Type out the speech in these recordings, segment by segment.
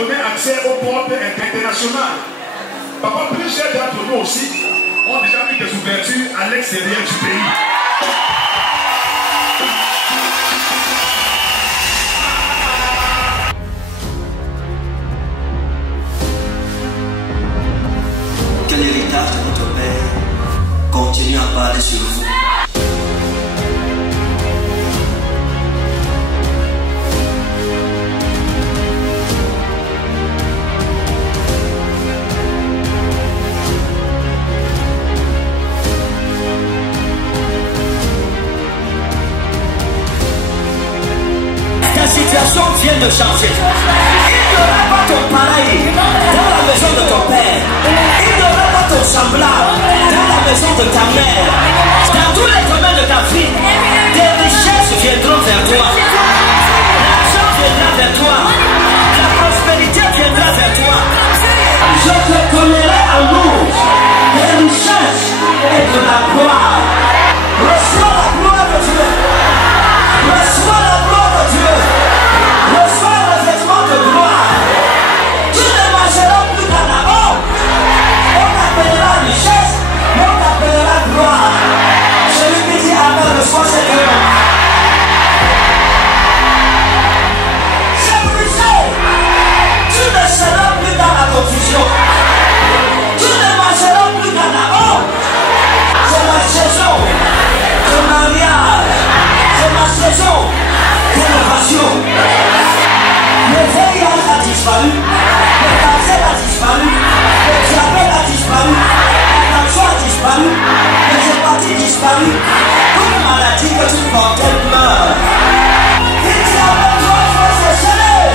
donné accès aux portes internationales. Papa, plusieurs d'entre nous aussi ont déjà mis des ouvertures à l'extérieur du pays. Que l'héritage de notre Père continue à parler sur vous. Ta situation vient de changer. Il n'y aura pas ton pareil dans la maison de ton père. Il n'y aura pas ton semblable dans la maison de ta mère. Dans tous les domaines de ta vie, des richesses viendront vers toi. L'argent viendra vers toi. La prospérité viendra vers toi. Je te donnerai à nous des richesses et de la gloire. Reçois la gloire de Dieu. Reçois la gloire de Dieu. Reçois le vêtement de gloire. Tu ne marcheras plus dans la honte. On t'appellera richesse, on t'appellera gloire. Celui qui dit Amen, reçoit cette gloire. C'est brisé. Tu ne seras plus dans la confusion. Tu ne marcheras plus dans la honte. C'est ma saison de mariage. C'est ma saison d'innovation. Le VIH a disparu, le cancer a disparu, le diabète a disparu, la tension a disparu, les hépatites ont disparu. Toute maladie que tu portais meurt. Il dit avec toi, il faut se sceller.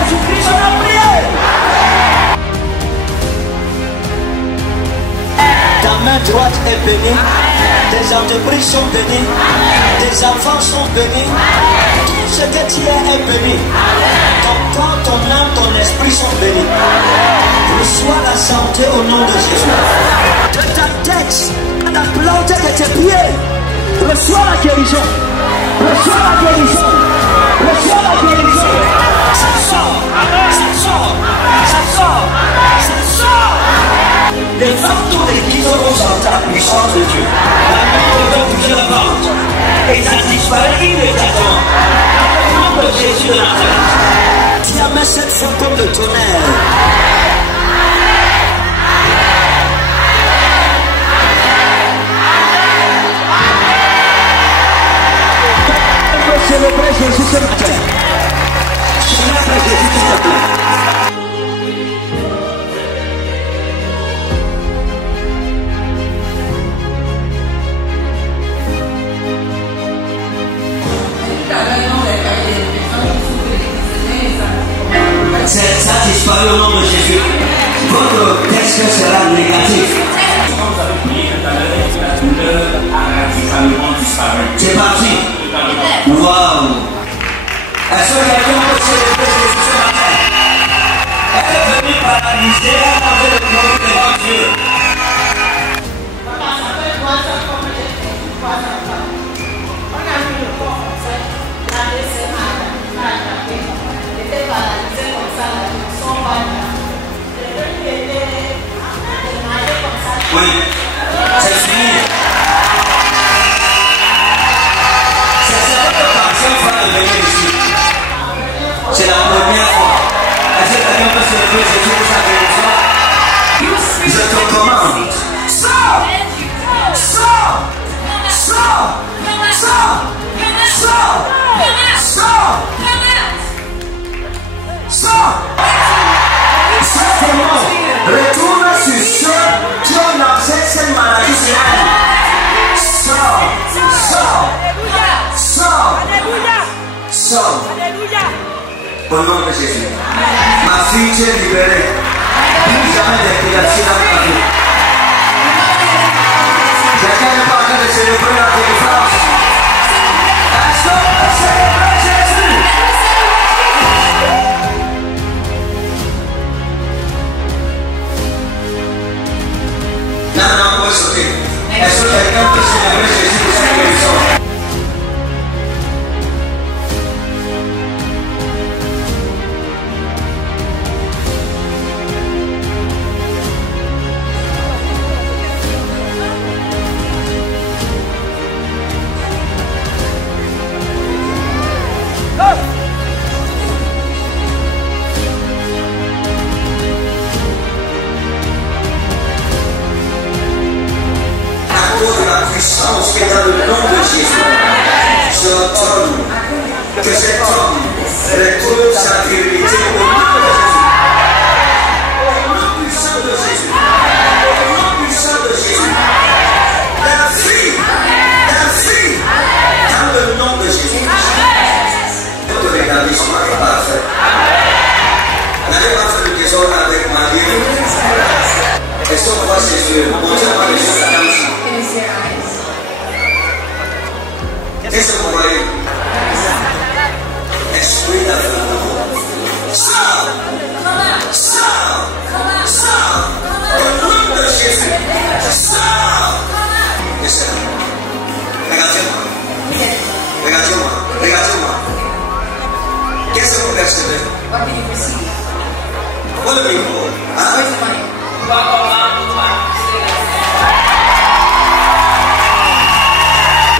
Jésus-Christ, on a prié. Ta main droite est bénie, tes entreprises sont bénies, tes enfants sont bénis, tout ce que tu es béni. Ton corps, ton âme, ton esprit sont bénis. Reçois la santé au nom de Jésus. De ta tête à la plante de tes pieds, reçois la guérison. Reçois la guérison. Reçois la guérison. Ça sort, ça sort, ça sort, ça sort. Les fantômes d'église ont senti la puissance de Dieu. La main devait bouger la vente. Et ça disparaît immédiatement. Dans le nom de Jésus de Nazareth. Tu as mis cette fantôme de tonnerre. On peut célébrer Jésus ce matin. Célèbre Jésus s'il te plaît. Ça disparaît au nom de Jésus. Votre test sera négatif. Quand vous avez prié tout à l'heure, la douleur a radicalement disparu. C'est parti. Waouh. Est-ce que quelqu'un peut célébrer Jésus ce matin? Elle est venue paralysée, elle avait le nom devant Dieu. Oui, c'est fini. C'est cette occasion fois de venir ici. C'est la première fois. Est-ce que quelqu'un peut se lever Jésus pour sa guérison? Je te commande. Sors! Sors! Sors! Sors! Sors! Sors! Sors! Certainement, retourne sur ceux qui ont lancé cette maladie sur elle. Sors! Sors! Sors! Sors! Au nom de Jésus. Ma fille, tu es libérée. Plus jamais d'épilepsie dans ta vie. Quelqu'un n'est pas en train de célébrer la délivrance. Est-ce qu'on peut célébrer Jésus? Non, non. pourrait sauter. Est-ce que quelqu'un peut célébrer Jésus pour sa guérison? Puissance qui est dans le nom de Jésus. Je ordonne que cet homme retrouve sa virilité au nom de Jésus. Au nom puissant de Jésus. Au nom puissant de Jésus. La vie dans le nom de Jésus. Votre rétablissement est parfait. N'allez pas faire le désordre avec ma vie. Est-ce qu'on voit ses yeux? Montrez-moi les yeux de la dame. Qu'est-ce que vous voyez? Esprit d'amour. Sors! Au nom de Jésus. Sors! Regardez-moi. Qu'est-ce que vous percevez? What did you receive? What do you mean? Where's the money?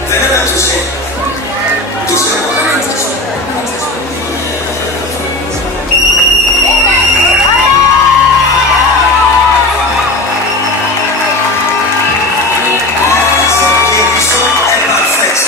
Venez la toucher. Touchez-moi. Cette guérison est parfaite.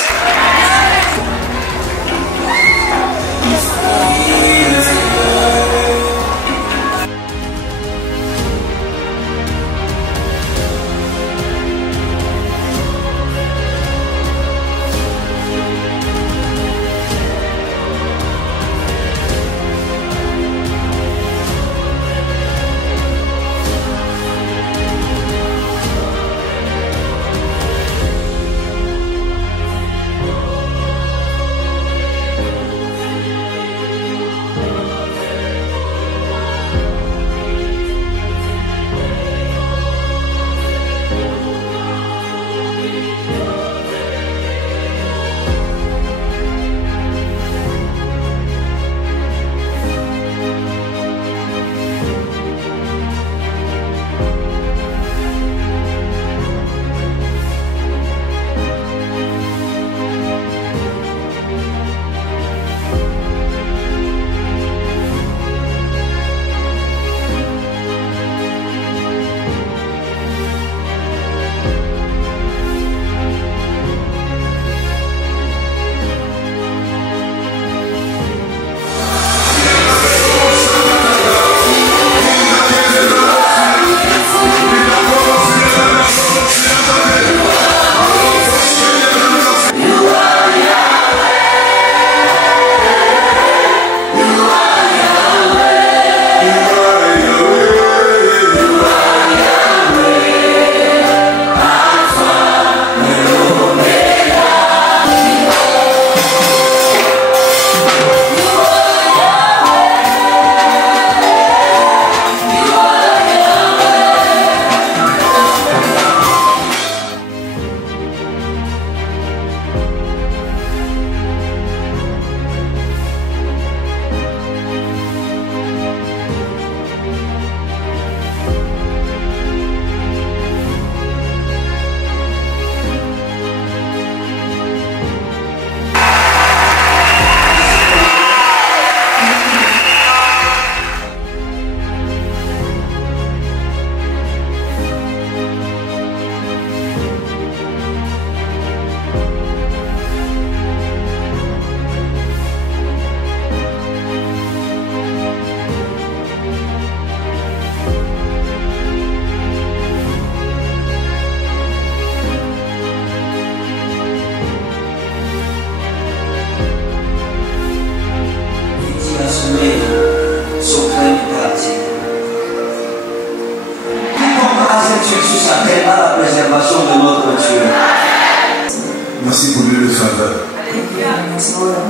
Merci pour lui le faveur.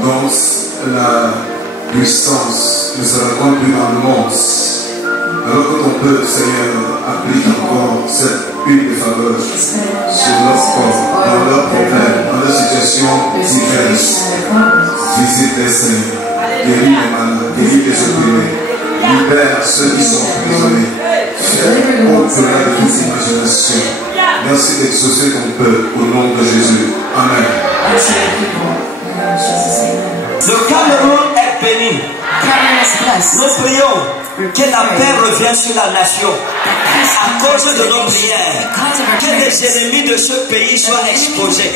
Donc la puissance ne se rencontre plus dans le monde. Alors que ton peuple, Seigneur, applique encore cette huile de faveur au-delà de toute imagination. Merci d'exaucer ton peuple au nom de Jésus. Amen. Le Cameroun est béni. Nous prions que la paix revienne sur la nation. À cause de nos prières, que les ennemis de ce pays soient exposés.